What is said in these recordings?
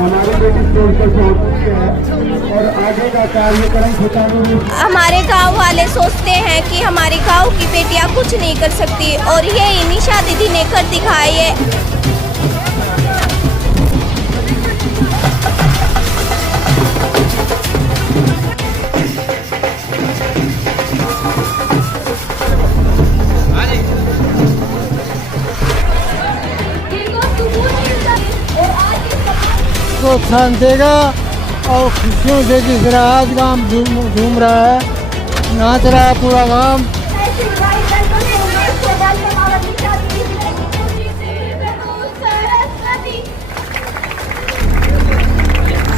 हमारे बेटी स्कूल को छोड़ती है और आगे का कार्यक्रम खिंचाने। हमारे गांव वाले सोचते हैं कि हमारे गांव की बेटियां कुछ नहीं कर सकती और ये निशा दीदी ने कर दिखाई है। प्रोत्साहन देगा और खुशियों से जिस तरह आज गाँव झूम रहा है, नाच रहा है पूरा गाँव।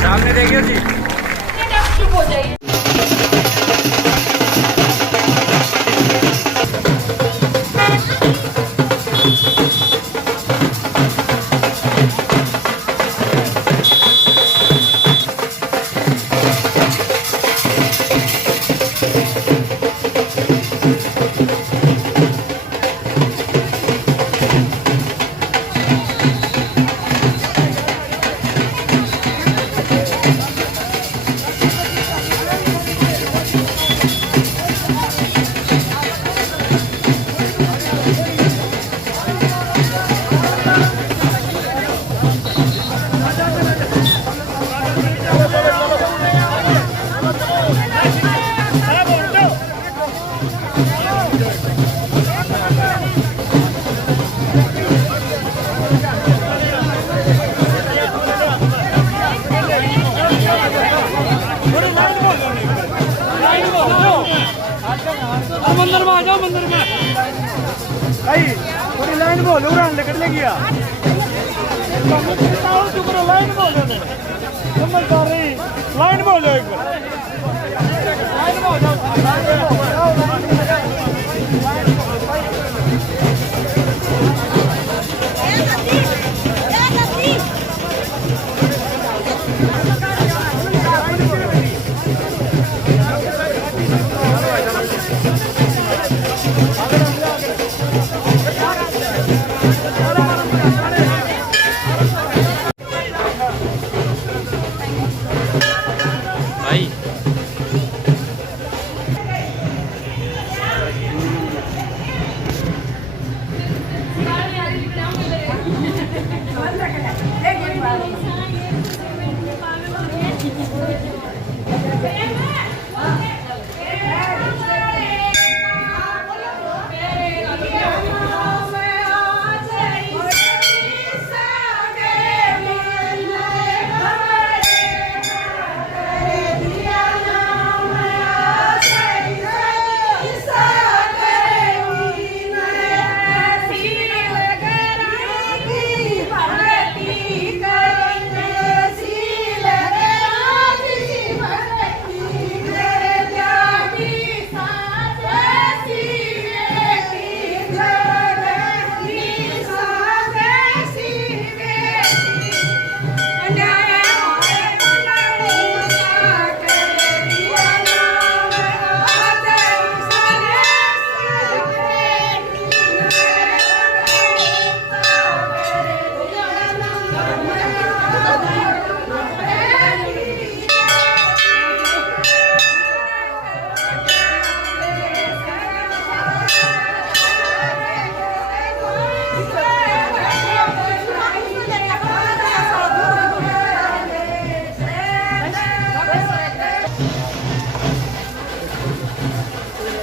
सामने देखिए जी। मंदिर में आ जाओ, मंदिर में भाई थोड़ी लाइन बोलो, उड़ान निकल लेगी लाइन बोलो, समझदार रही लाइन बोलो एक बार, लाइन बोलो।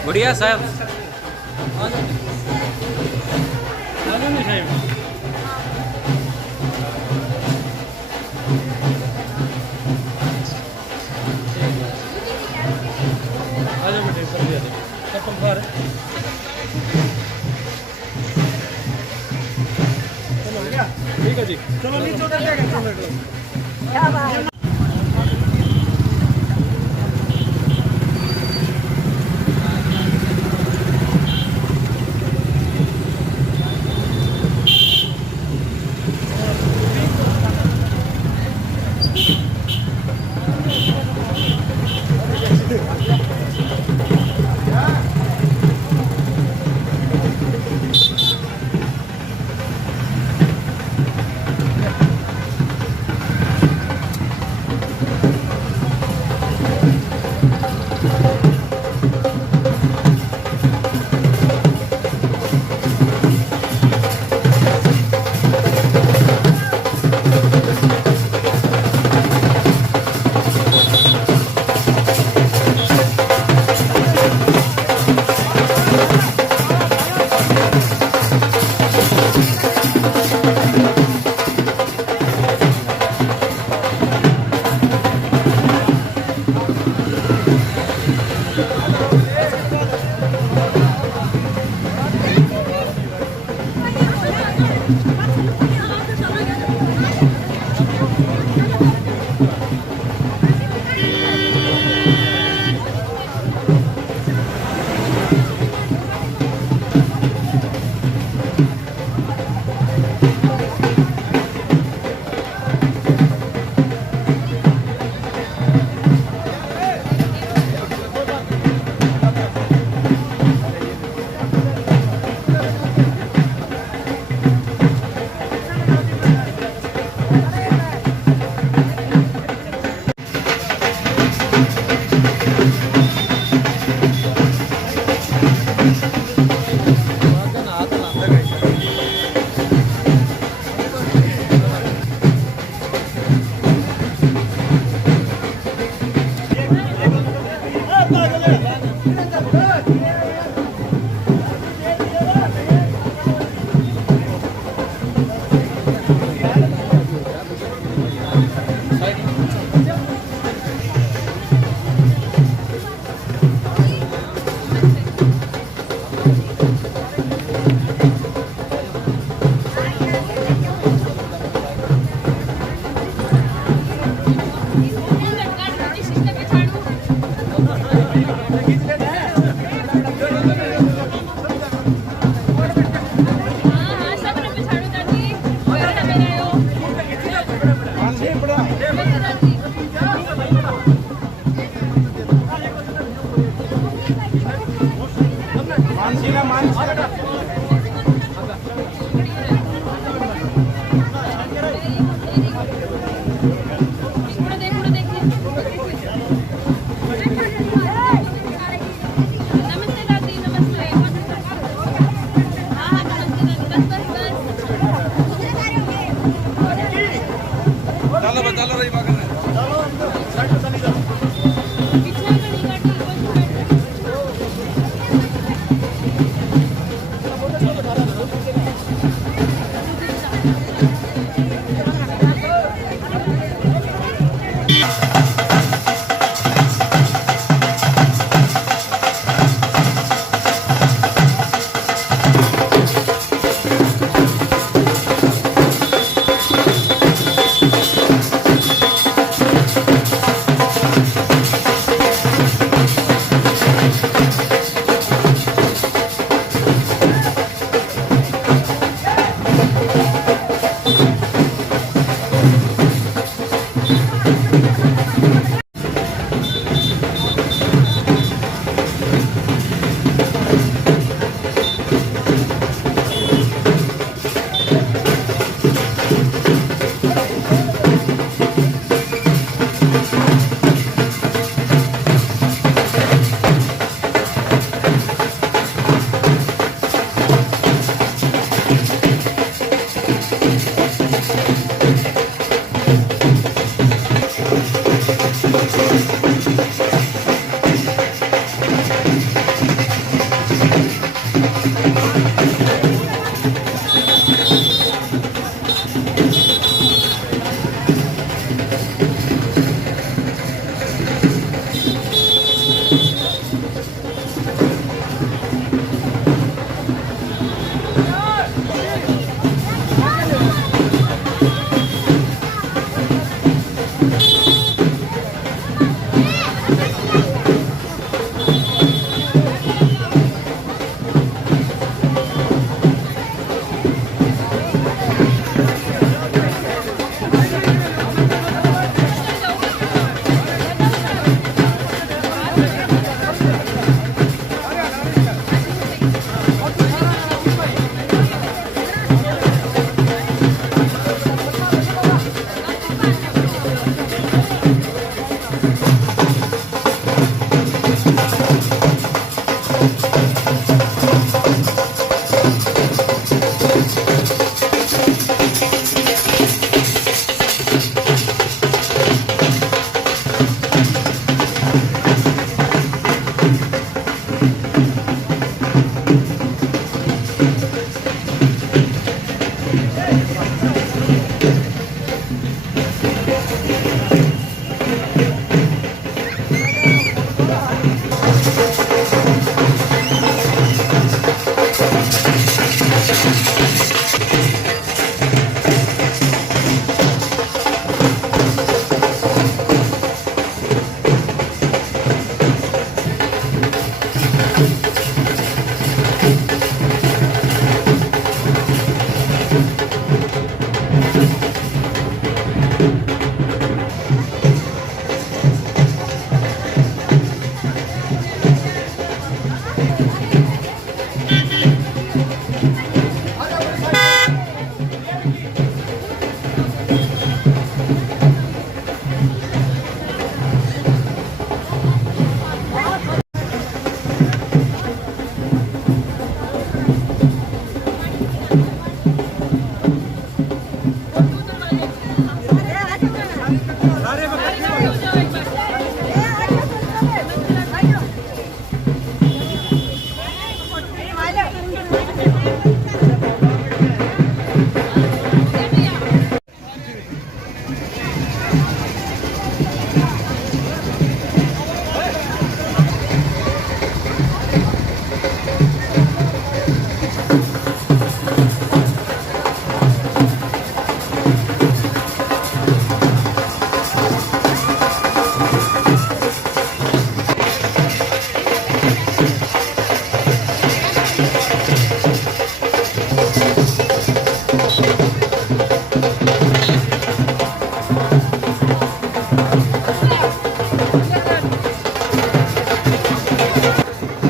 बढ़िया साहब। ठीक है जी, चलो नीचे उतर जाएगा।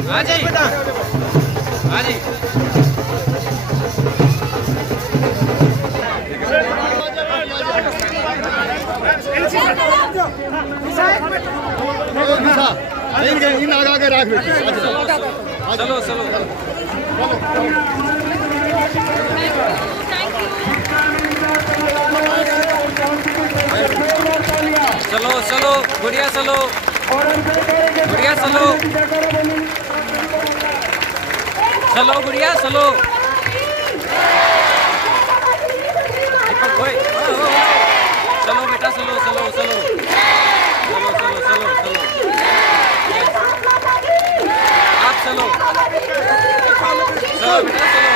हाँ जी हाँ जी इन लगा के रख चलो चलो चलो चलो बढ़िया चलो बढ़िया चलो चलो बढ़िया चलो ओए, चलो बेटा चलो चलो चलो चलो चलो चलो चलो आप चलो चलो बेटा चलो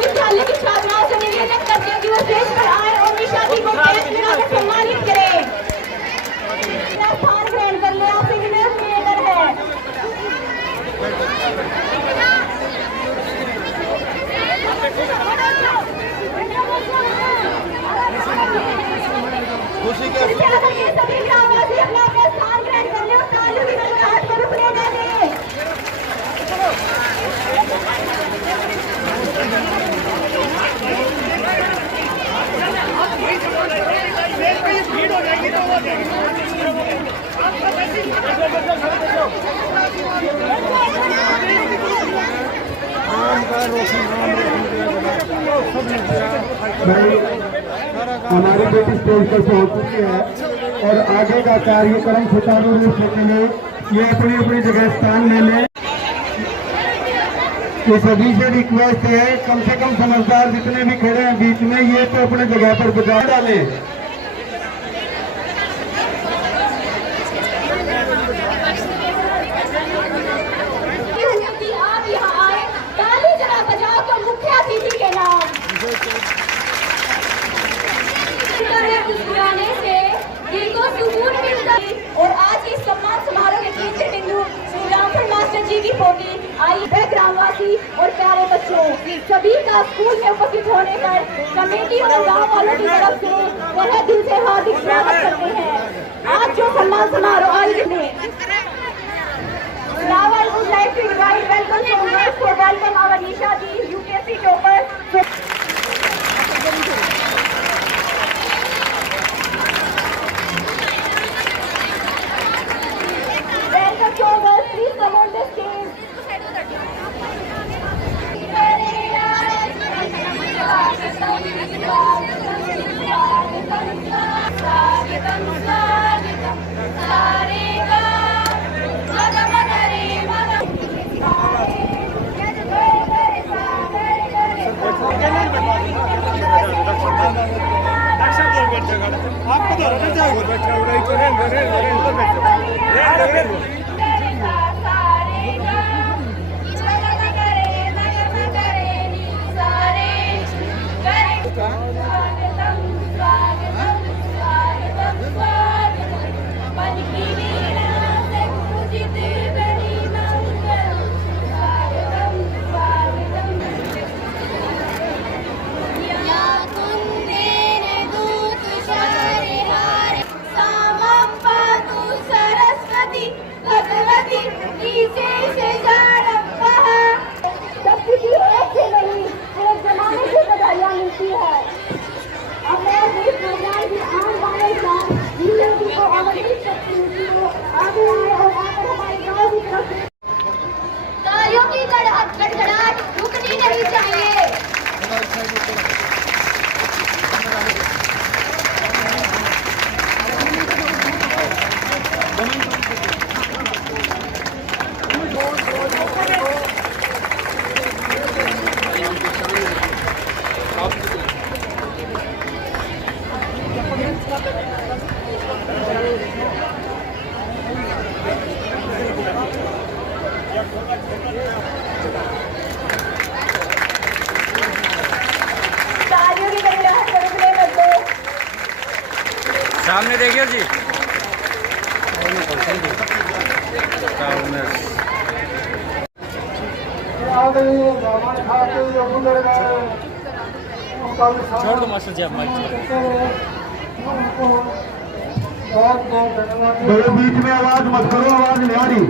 विद्यालय की छात्राओं से निवेदन करते हैं कि वो स्टेज पर आए और निशा जी को स्टेज में आकर सम्मानित करें। स्थान ग्रहण कर ले, आप इग्नोर क्रिएटर है। सभी ग्रामवासी अपना अपना स्थान ग्रहण कर ले और तालियों की गड़गड़ाहट को रुकने न दें। भीड़ हो जाएगी तो हो जाएगी। हमारी बेटी स्टेज पर पहुंच चुकी है और आगे का कार्यक्रम सुचारू रूप से चले, ये अपनी अपनी जगह स्थान ले लें। तो सभी से रिक्वेस्ट है, कम से कम समझदार जितने भी खड़े हैं बीच में, ये तो अपने जगह पर बजा डालें। आप यहाँ आए, ताली जरा बजाओ तो मुख्य अतिथि के नाम। मुस्कुराने से दिल को सुकून मिलता है। और आज इस सम्मान समारोह के केंद्र बिंदु श्री रामफल मास्टर जी की पोती आई है। ग्रामवासी और प्यारे बच्चों, सभी का स्कूल में उपस्थित होने पर कमेटी और गांव वालों की तरफ से वह दिल से हार्दिक स्वागत करते हैं। आज जो सम्मान समारोह आयोजित में Now I would like to invite welcome Congress for welcome our Nisha ji, UPSC topper. Welcome Congress, please come on the stage. तालियों की गड़गड़ाहट रुकनी नहीं चाहिए। तालियों की गड़गड़ाहट रुकने मत दो। सामने देखिए जी। आ गई दामन खा के जो गुजर गए छोड़ दो मास्टर जी आप माइक बहुत बहुत धन्यवाद। बीच में आवाज मत करो, आवाज नहीं आ रही।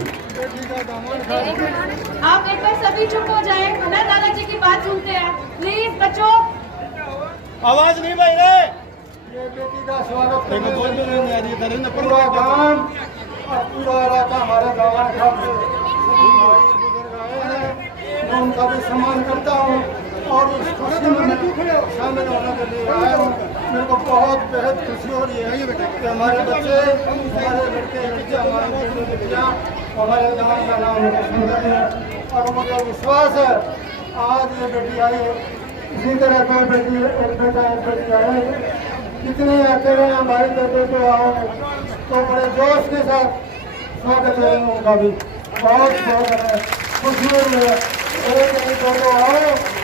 आप एक बार सभी चुप हो जाएं, ना दादाजी की बात सुनते हैं प्लीज बच्चों। आवाज नहीं भाई रे। ये बेटी का स्वागत देखो बोल भी नहीं आ रही करें ना पूरा गांव और पूरा इलाका हमारे दामन खा के गुजर गए हैं। मैं उनका भी सम्मान करता हूँ और उस खुशी में शामिल होने के लिए आया हूँ। मेरे को बहुत बेहद खुशी हो रही है कि हमारे बच्चे, हमारे लड़के लड़कियाँ, हमारे बेटे बेटियाँ हमारे गाँव का नाम रोशन कर रहे हैं। और मुझे विश्वास है आज ये बेटी आई है, इसी तरह दो बेटी, एक बेटा एक बेटी आए। जितने अकेले हमारे बेटे को आओ तो बड़े जोश के साथ स्वागत है उनका भी। बहुत बहुत खुशी हो रही है। एक एक दो आओ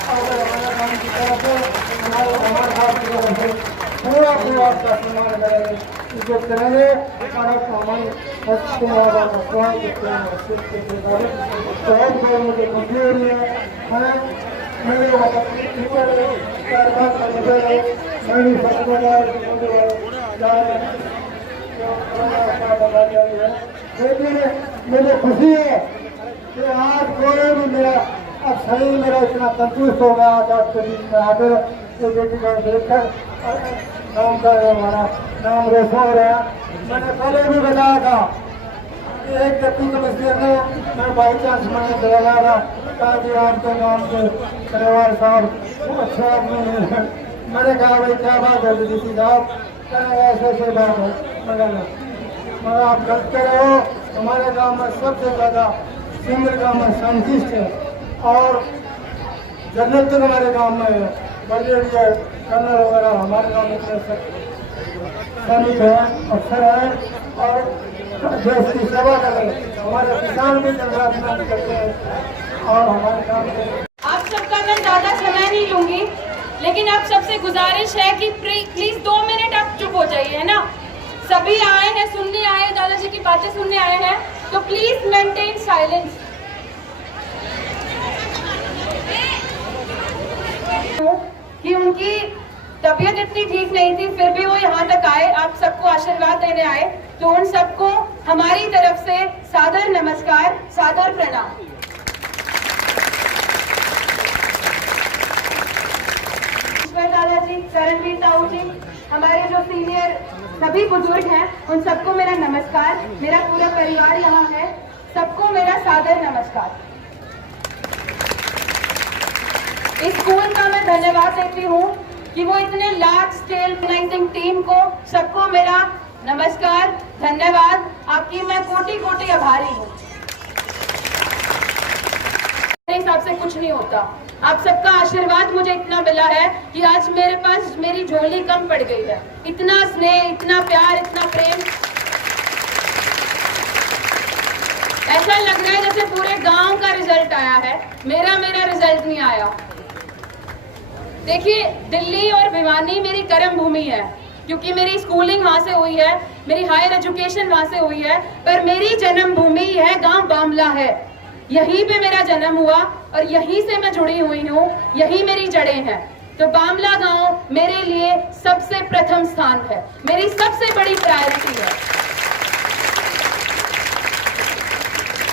और हमारे गाँव की तरफ से हमारे साथ की तरफ से पूरा पूरा आपका सम्मान करेंगे, इज्जत करेंगे और आपको हमारी बहुत बहुत मुझे खुशी हो रही है। मेरे मुझे खुशी है कि आज कोई भी मेरा अब सही मेरा इतना संतुष्ट हो गया आज आपके बीच में आकर ये बेटी को देखकर नाम का हमारा नाम रोशन हो रहा है। मैंने पहले भी बताया था कि एक व्यक्ति को मिस्टर ने मैं बाई चांस मैंने चला था कहा कि आपके नाम के परिवार साहब अच्छा आदमी है। मैंने कहा भाई क्या बात है डीसी साहब, कहें ऐसे ऐसे बात है। मगर आप गलत करे हो। हमारे गांव में सबसे ज़्यादा सिंगल गांव में साइंटिस्ट है और जनरल तक हमारे गांव में है, ब्रिगेडियर कर्नल वगैरह हमारे गांव में सैनिक हैं, अफसर हैं और देश की सेवा कर रहे हैं। हमारे किसान भी दिन रात मेहनत करते हैं और हमारे गांव में आप सबका मैं ज़्यादा समय नहीं लूंगी, लेकिन आप सबसे गुजारिश है कि प्लीज 2 मिनट आप चुप हो जाइए, है ना। सभी आए हैं, सुनने आए हैं, दादाजी की बातें सुनने आए हैं, तो प्लीज मेंटेन साइलेंस। कि उनकी तबीयत इतनी ठीक नहीं थी, फिर भी वो यहाँ तक आए, आप सबको आशीर्वाद देने आए, तो उन सबको हमारी तरफ से सादर नमस्कार, सादर प्रणाम। दादाजी, करणवीर ताऊ जी, हमारे जो सीनियर सभी बुजुर्ग हैं, उन सबको मेरा नमस्कार। मेरा पूरा परिवार यहाँ है, सबको मेरा सादर नमस्कार। इस स्कूल का मैं धन्यवाद देती हूँ कि वो इतने लार्ज स्केल ऑर्गेनाइजिंग टीम को, सबको मेरा नमस्कार, धन्यवाद। आपकी मैं कोटि कोटि आभारी हूँ। मेरे हिसाब से कुछ नहीं होता। आप सबका आशीर्वाद मुझे इतना मिला है कि आज मेरे पास मेरी झोली कम पड़ गई है। इतना स्नेह, इतना प्यार, इतना प्रेम, ऐसा लग रहा है जैसे पूरे गांव का रिजल्ट आया है, मेरा रिजल्ट नहीं आया। देखिए, दिल्ली और भिवानी मेरी कर्म भूमि है, क्योंकि मेरी स्कूलिंग वहां से हुई है, मेरी हायर एजुकेशन वहां से हुई है, पर मेरी जन्म भूमि है गांव बामला है। यहीं पे मेरा जन्म हुआ और यहीं से मैं जुड़ी हुई हूँ, यही मेरी जड़ें हैं। तो बामला गांव मेरे लिए सबसे प्रथम स्थान है, मेरी सबसे बड़ी प्रायोरिटी है।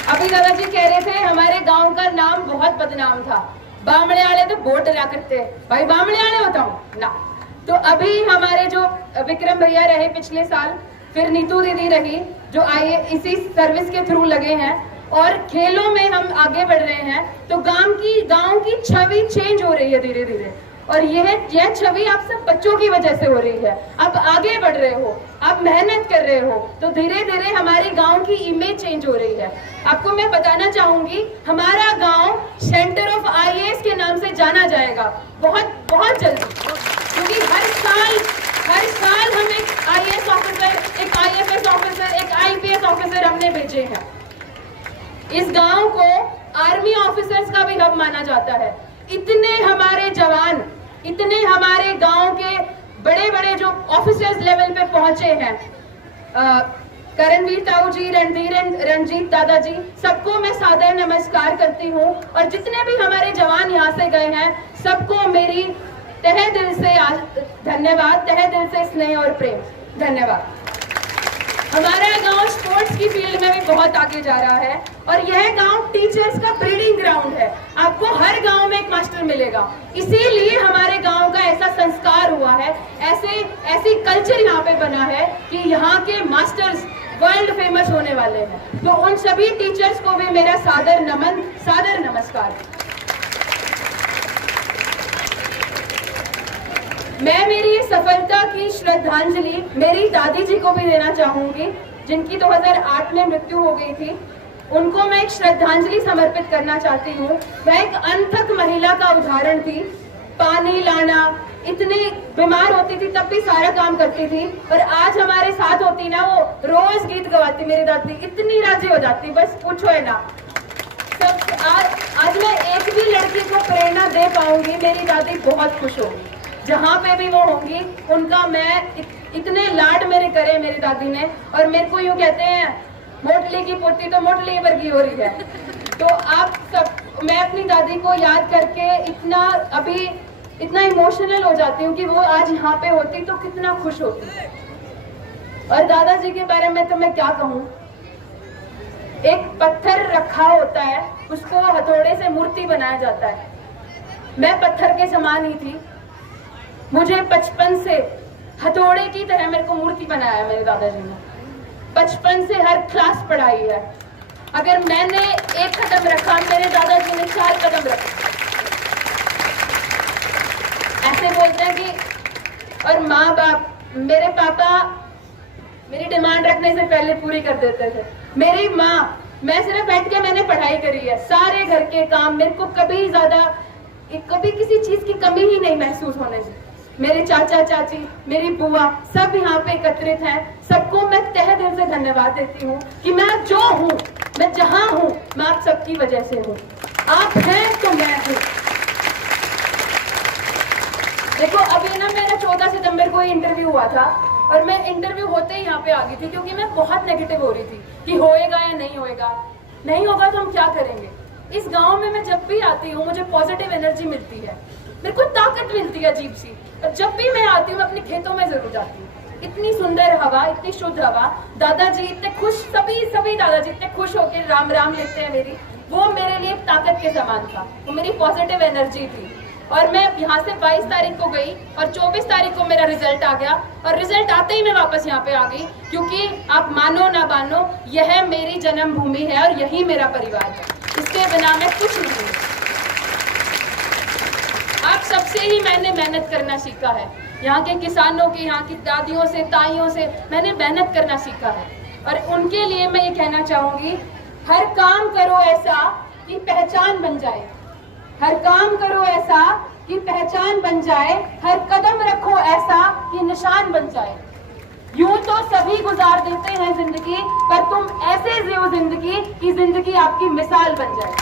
अभी दादाजी कह रहे थे हमारे गांव का नाम बहुत बदनाम था, बामले वाले तो वोट डरा करते, भाई बामले वाले होता हूँ ना। तो अभी हमारे जो विक्रम भैया रहे पिछले साल, फिर नीतू दीदी रही जो आए इसी सर्विस के थ्रू लगे हैं, और खेलों में हम आगे बढ़ रहे हैं, तो गांव की छवि चेंज हो रही है धीरे धीरे। और यह छवि आप सब बच्चों की वजह से हो रही है। आप आगे बढ़ रहे हो, आप मेहनत कर रहे हो, तो धीरे धीरे हमारे गांव की इमेज चेंज हो रही है। आपको मैं बताना चाहूंगी, हमारा गांव सेंटर ऑफ आईएएस के नाम से जाना जाएगा बहुत बहुत जल्दी, क्योंकि हर साल हम एक आईएएस ऑफिसर, एक आईएफएस ऑफिसर, एक आईपीएस ऑफिसर हमने भेजे हैं। इस गांव को आर्मी ऑफिसर्स का भी हब माना जाता है। इतने हमारे जवान, इतने हमारे गांव के बड़े बड़े जो ऑफिसर्स लेवल पे पहुंचे हैं, करणवीर ताऊ जी, रणजीत दादाजी, सबको मैं सादर नमस्कार करती हूं। और जितने भी हमारे जवान यहाँ से गए हैं, सबको मेरी तहे दिल से धन्यवाद, तहे दिल से स्नेह और प्रेम, धन्यवाद। हमारा गांव स्पोर्ट्स की फील्ड में भी बहुत आगे जा रहा है, और यह गांव टीचर्स का ब्रीडिंग ग्राउंड है। आपको हर गांव में एक मास्टर मिलेगा, इसीलिए हमारे गांव का ऐसा संस्कार हुआ है, ऐसी कल्चर यहाँ पे बना है कि यहाँ के मास्टर्स वर्ल्ड फेमस होने वाले हैं। तो उन सभी टीचर्स को भी मेरा सादर नमन, सादर नमस्कार। मैं मेरी ये सफलता की श्रद्धांजलि मेरी दादी जी को भी देना चाहूंगी, जिनकी 2008 में मृत्यु हो गई थी। उनको मैं एक श्रद्धांजलि समर्पित करना चाहती हूँ। वह एक अनथक महिला का उदाहरण थी। पानी लाना, इतनी बीमार होती थी तब भी सारा काम करती थी, और आज हमारे साथ होती ना, वो रोज गीत गवाती मेरी दादी, इतनी राजी हो जाती, बस पूछो है ना। सब आज मैं एक भी लड़की को प्रेरणा दे पाऊंगी, मेरी दादी बहुत खुश होगी। जहाँ पे भी वो होंगी, उनका मैं इतने लाड मेरे करे मेरी दादी ने। और मेरे को यूँ कहते हैं, मोटली की पोती तो मोटली वर्गी हो रही है। तो आप सब, मैं अपनी दादी को याद करके इतना इमोशनल हो जाती हूँ कि वो आज यहाँ पे होती तो कितना खुश होती। और दादाजी के बारे में तो मैं क्या कहूँ, एक पत्थर रखा होता है, उसको हथौड़े से मूर्ति बनाया जाता है। मैं पत्थर के समान ही थी, मुझे बचपन से हथौड़े की तरह मेरे को मूर्ति बनाया मेरे दादाजी ने। बचपन से हर क्लास पढ़ाई है। अगर मैंने एक कदम रखा, मेरे दादाजी ने 4 कदम रखे। ऐसे बोलते हैं कि, और माँ बाप, मेरे पापा मेरी डिमांड रखने से पहले पूरी कर देते थे। मेरी माँ, मैं सिर्फ बैठ के मैंने पढ़ाई करी है, सारे घर के काम, मेरे को कभी किसी चीज की कमी ही नहीं महसूस होने दी। मेरे चाचा चाची, मेरी बुआ, सब यहाँ पे एकत्रित हैं। सबको मैं तहे दिल से धन्यवाद देती हूँ कि मैं जो हूँ, मैं जहाँ हूँ, मैं आप सबकी वजह से हूँ। आप हैं तो मैं हूँ। देखो, अभी ना मेरा 14 सितंबर को इंटरव्यू हुआ था, और मैं इंटरव्यू होते ही यहाँ पे आ गई थी, क्योंकि मैं बहुत नेगेटिव हो रही थी कि होएगा या नहीं होएगा, नहीं होगा तो हम क्या करेंगे। इस गांव में मैं जब भी आती हूँ, मुझे पॉजिटिव एनर्जी मिलती है, मेरे को ताकत मिलती है अजीब सी। और जब भी मैं आती हूँ, मैं अपने खेतों में जरूर जाती हूँ। इतनी सुंदर हवा, इतनी शुद्ध हवा, दादाजी इतने खुश, सभी दादाजी इतने खुश होकर राम राम लेते हैं मेरी, वो मेरे लिए ताकत के समान था, वो मेरी पॉजिटिव एनर्जी थी। और मैं यहाँ से 22 तारीख को गई, और 24 तारीख को मेरा रिजल्ट आ गया, और रिजल्ट आते ही मैं वापस यहाँ पे आ गई, क्योंकि आप मानो ना मानो, यह मेरी जन्मभूमि है और यही मेरा परिवार है। इसके बिना मैं कुछ नहीं हूँ। आप सबसे ही मैंने मेहनत करना सीखा है। यहाँ के किसानों की, यहाँ की दादियों से, ताइयों से मैंने मेहनत करना सीखा है। और उनके लिए मैं ये कहना चाहूंगी, हर काम करो ऐसा कि पहचान बन जाए। हर काम करो ऐसा कि पहचान बन जाए, हर कदम रखो ऐसा कि निशान बन जाए। यूं तो सभी गुजार देते हैं जिंदगी, पर तुम ऐसे जियो जिंदगी कि जिंदगी आपकी मिसाल बन जाए।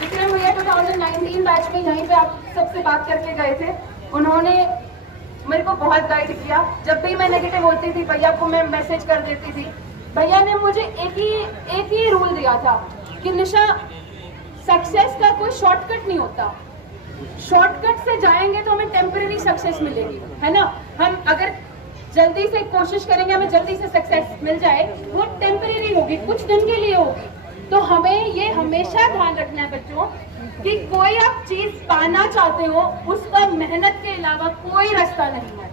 विक्रम भैया 2019 बैच में यहीं पे आप सबसे बात करके गए थे। उन्होंने मेरे को बहुत गाइड किया। जब भी मैं नेगेटिव होती थी भैया को मैं मैसेज कर देती थी। भैया ने मुझे एक ही रूल दिया था कि निशा, सक्सेस का कोई शॉर्टकट नहीं होता। शॉर्टकट से जाएंगे तो हमें टेम्परेरी सक्सेस मिलेगी, है ना। हम अगर जल्दी से कोशिश करेंगे हमें जल्दी से सक्सेस मिल जाए, वो टेम्परेरी होगी, कुछ दिन के लिए होगी। तो हमें ये हमेशा ध्यान रखना है बच्चों कि कोई आप चीज पाना चाहते हो, उसका मेहनत के अलावा कोई रास्ता नहीं है।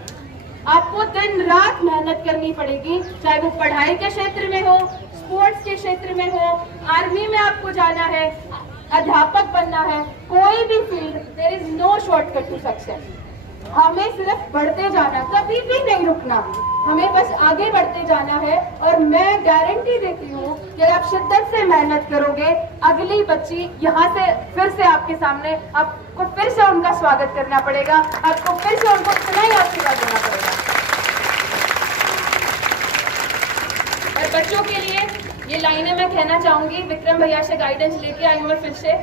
आपको दिन रात मेहनत करनी पड़ेगी, चाहे वो पढ़ाई के क्षेत्र में हो, स्पोर्ट्स के क्षेत्र में हो, आर्मी में आपको जाना है, अध्यापक बनना है, कोई भी field, there is no shortcut to success. हमें सिर्फ बढ़ते जाना, कभी भी नहीं रुकना, हमें बस आगे बढ़ते जाना है। और मैं गारंटी देती हूँ कि आप शिद्दत से मेहनत करोगे, अगली बच्ची यहाँ से फिर से आपके सामने, आपको फिर से उनका स्वागत करना पड़ेगा, आपको फिर से उनको इतना ही आशीर्वाद देना पड़ेगा। और बच्चों के लिए ये लाइनें मैं कहना चाहूंगी, विक्रम भैया से गाइडेंस लेके आई हूँ मैं फिर से।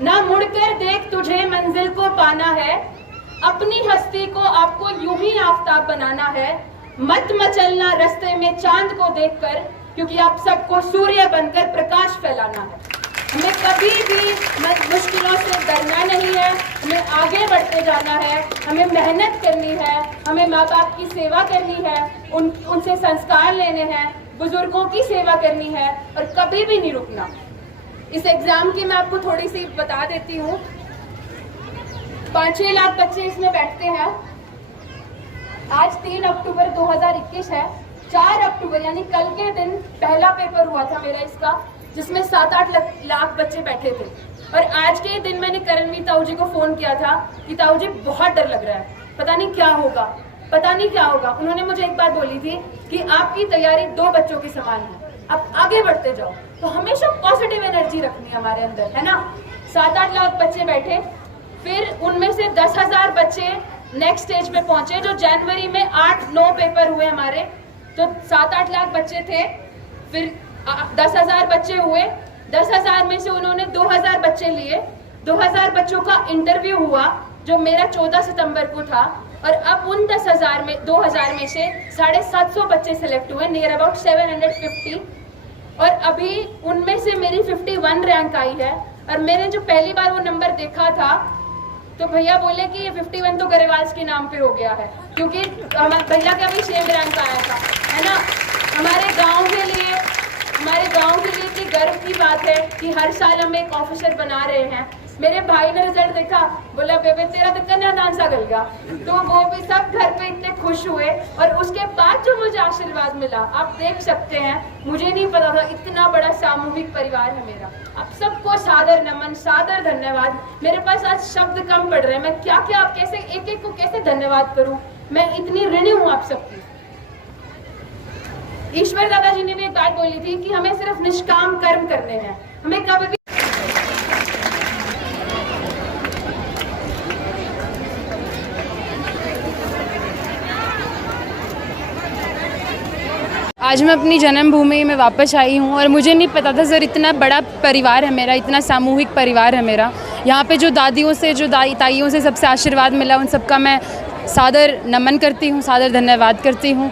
ना मुड़कर देख तुझे मंजिल को पाना है, अपनी हस्ती को आपको यूं ही आफताब बनाना है। मत मचलना रास्ते में चांद को देखकर, क्योंकि आप सबको सूर्य बनकर प्रकाश फैलाना है। हमें कभी भी मुश्किलों से डरना नहीं है, हमें आगे बढ़ते जाना है, हमें मेहनत करनी है, हमें माँ बाप की सेवा करनी है, उनसे संस्कार लेने हैं, बुजुर्गों की सेवा करनी है और कभी भी नहीं रुकना। इस एग्जाम की मैं आपको थोड़ी सी बता देती हूँ। 5-6 लाख बच्चे इसमें बैठते हैं। आज 3 अक्टूबर 2021 है। 4 अक्टूबर यानी कल के दिन पहला पेपर हुआ था मेरा इसका, जिसमें 7-8 लाख बच्चे बैठे थे। और आज के दिन मैंने करणवीर ताऊ जी को फोन किया था कि ताऊ जी बहुत डर लग रहा है, पता नहीं क्या होगा, पता नहीं क्या होगा। उन्होंने मुझे एक बात बोली थी कि आपकी तैयारी 2 बच्चों के समान है, आप आगे बढ़ते जाओ। तो हमेशा पॉजिटिव एनर्जी रखनी है हमारे अंदर, है ना। 7-8 लाख बच्चे बैठे, फिर उनमें से 10,000 बच्चे नेक्स्ट स्टेज पे पहुंचे, जो जनवरी में 8-9 पेपर हुए हमारे। तो 7-8 लाख बच्चे थे, फिर 10,000 बच्चे हुए। 10,000 में से उन्होंने 2,000 बच्चे लिए। 2,000 बच्चों का इंटरव्यू हुआ, जो मेरा 14 सितंबर को था। और अब उन 2,000 में से 750 बच्चे सिलेक्ट हुए, नियर अबाउट 750। और अभी उनमें से मेरी 51 रैंक आई है। और मैंने जो पहली बार वो नंबर देखा था, तो भैया बोले कि ये 51 तो गरेवाल के नाम पे हो गया है, क्योंकि भैया का भी सेम रैंक आया था, है ना। हमारे गांव के लिए इतनी गर्व की बात है कि हर साल हम एक ऑफिसर बना रहे हैं। मेरे भाई ने रिजल्ट देखा, बोला बेबे तेरा तो कन्यादान सा गल गया। तो वो भी सब घर पे इतने खुश हुए। और उसके बाद जो मुझे आशीर्वाद मिला, आप देख सकते हैं, मुझे नहीं पता था इतना बड़ा सामूहिक परिवार है मेरा। आप सबको सादर नमन, सादर धन्यवाद। मेरे पास आज शब्द कम पड़ रहे हैं, मैं क्या क्या आप कैसे एक को कैसे धन्यवाद करूं। मैं इतनी ऋणी हूं आप सबकी। ईश्वर दादाजी ने भी एक बात बोली थी कि हमें सिर्फ निष्काम कर्म करने हैं, हमें कभी भी आज मैं अपनी जन्मभूमि में वापस आई हूँ और मुझे नहीं पता था सर इतना बड़ा परिवार है मेरा, इतना सामूहिक परिवार है मेरा। यहाँ पे जो दादियों से, जो ताइयों से सबसे आशीर्वाद मिला, उन सबका मैं सादर नमन करती हूँ, सादर धन्यवाद करती हूँ।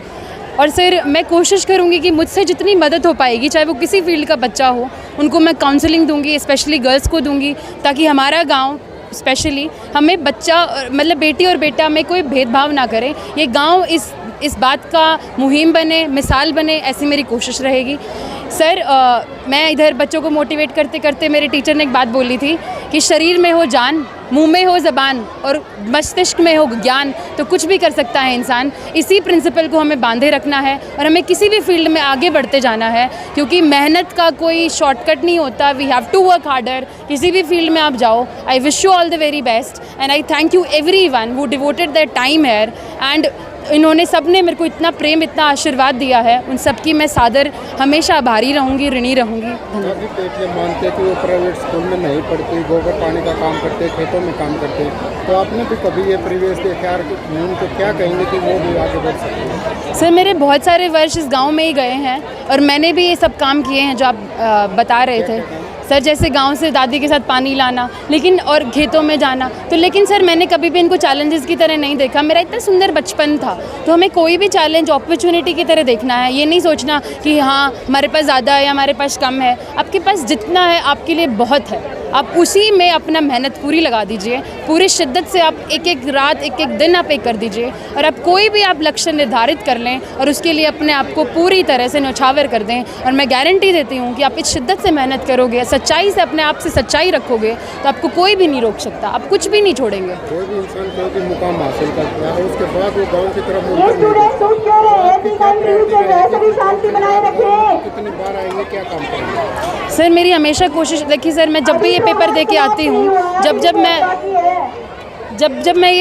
और सर मैं कोशिश करूँगी कि मुझसे जितनी मदद हो पाएगी, चाहे वो किसी फील्ड का बच्चा हो, उनको मैं काउंसलिंग दूँगी, स्पेशली गर्ल्स को दूँगी, ताकि हमारा गाँव स्पेशली हमें बच्चा मतलब बेटी और बेटा में कोई भेदभाव ना करे। ये गाँव इस बात का मुहिम बने, मिसाल बने, ऐसी मेरी कोशिश रहेगी। सर मैं इधर बच्चों को मोटिवेट करते करते मेरे टीचर ने एक बात बोली थी कि शरीर में हो जान, मुंह में हो ज़बान और मस्तिष्क में हो ज्ञान, तो कुछ भी कर सकता है इंसान। इसी प्रिंसिपल को हमें बांधे रखना है और हमें किसी भी फील्ड में आगे बढ़ते जाना है, क्योंकि मेहनत का कोई शॉर्टकट नहीं होता। We have to work harder. किसी भी फील्ड में आप जाओ। I wish you all the very best and I thank you everyone who devoted their time here. And इन्होंने सब ने मेरे को इतना प्रेम, इतना आशीर्वाद दिया है, उन सब की मैं सादर हमेशा आभारी रहूँगी, ऋणी रहूँगी। अभी बेटियाँ मानते कि वो प्राइवेट स्कूल में नहीं पढ़ती, गोबर पानी का काम करते, खेतों में काम करते, तो आपने भी कभी ये परिवेश देखा यार, उनको क्या कहेंगे कि वो भी आगे बढ़ सकते? सर मेरे बहुत सारे वर्ष इस गांव में ही गए हैं और मैंने भी ये सब काम किए हैं जो आप बता रहे थे सर, जैसे गांव से दादी के साथ पानी लाना, लेकिन और खेतों में जाना। तो लेकिन सर मैंने कभी भी इनको चैलेंजेस की तरह नहीं देखा। मेरा इतना सुंदर बचपन था, तो हमें कोई भी चैलेंज अपॉर्चुनिटी की तरह देखना है। ये नहीं सोचना कि हाँ हमारे पास ज़्यादा है या हमारे पास कम है। आपके पास जितना है आपके लिए बहुत है, आप उसी में अपना मेहनत पूरी लगा दीजिए, पूरी शिद्दत से आप एक एक रात, एक एक दिन आप एक कर दीजिए, और आप कोई भी आप लक्ष्य निर्धारित कर लें और उसके लिए अपने आप को पूरी तरह से न्यौछावर कर दें। और मैं गारंटी देती हूँ कि आप इस शिद्दत से मेहनत करोगे, सच्चाई से अपने आप से सच्चाई रखोगे, तो आपको कोई भी नहीं रोक सकता, आप कुछ भी नहीं छोड़ेंगे। कोई भी इंसान कोई भी मुकाम हासिल करता है, उसके बाद वो गाँव की तरफ कितनी बार आएंगे, क्या काम करेंगे? सर मेरी हमेशा कोशिश, देखिए सर मैं जब भी ये पेपर दे के आती हूँ, जब मैं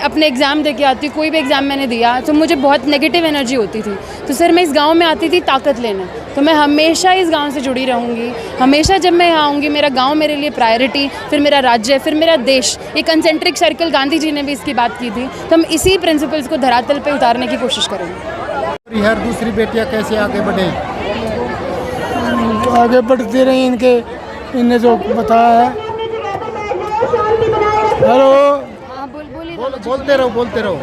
अपने एग्ज़ाम दे के आती हूँ, कोई भी एग्ज़ाम मैंने दिया तो मुझे बहुत नेगेटिव एनर्जी होती थी। तो सर मैं इस गांव में आती थी ताकत लेने, तो मैं हमेशा इस गांव से जुड़ी रहूँगी। हमेशा जब मैं यहाँ आऊँगी, मेरा गांव मेरे लिए प्रायोरिटी, फिर मेरा राज्य, फिर मेरा देश। ये कंसेंट्रिक सर्कल, गांधी जी ने भी इसकी बात की थी, तो हम इसी प्रिंसिपल्स को धरातल पर उतारने की कोशिश करेंगे। हर दूसरी बेटियाँ कैसे आगे बढ़ें? तो आगे बढ़ते रहे, इनने जो बताया है। हेलो, हाँ बोलिए। बोलते रहो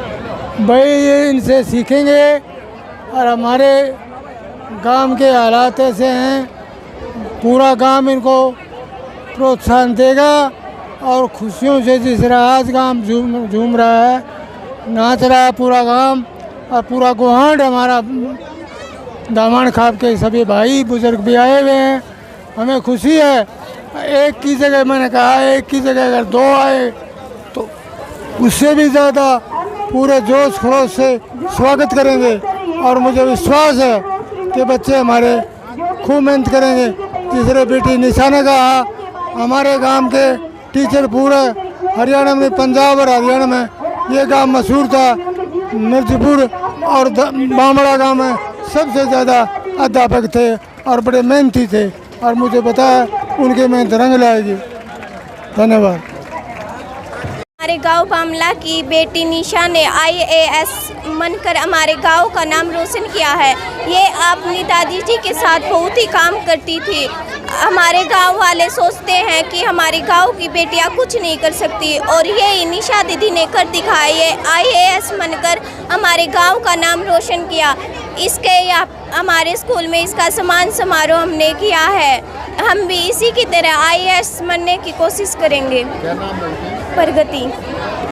भाई, ये इनसे सीखेंगे और हमारे गांव के हालात ऐसे हैं, पूरा गांव इनको प्रोत्साहन देगा और खुशियों से जिस तरह आज गांव झूम रहा है, नाच रहा है पूरा गांव, और पूरा गुहांड हमारा दामन खाप के सभी भाई बुजुर्ग भी आए हुए हैं। हमें खुशी है। एक की जगह मैंने कहा, एक की जगह अगर 2 आए तो उससे भी ज़्यादा पूरे जोश खरोश से स्वागत करेंगे। और मुझे विश्वास है कि बच्चे हमारे खूब मेहनत करेंगे। तीसरे बेटी निशा ने कहा, हमारे गांव के टीचर पूरे हरियाणा में, पंजाब और हरियाणा में ये गांव मशहूर था। मिर्जपुर और बामड़ा गांव में सबसे ज़्यादा अध्यापक थे और बड़े मेहनती थे, और मुझे पता है उनके मेहनत रंग लाएगी। धन्यवाद। हमारे गांव बामला की बेटी निशा ने IAS बनकर हमारे गांव का नाम रोशन किया है। ये अपनी दादी जी के साथ बहुत ही काम करती थी। हमारे गांव वाले सोचते हैं कि हमारे गांव की बेटियां कुछ नहीं कर सकती, और ये निशा दीदी ने कर दिखाया। ये IAS बनकर हमारे गांव का नाम रोशन किया। इसके हमारे स्कूल में इसका सम्मान समारोह हमने किया है। हम भी इसी की तरह IAS बनने की कोशिश करेंगे। क्या नाम है? प्रगति।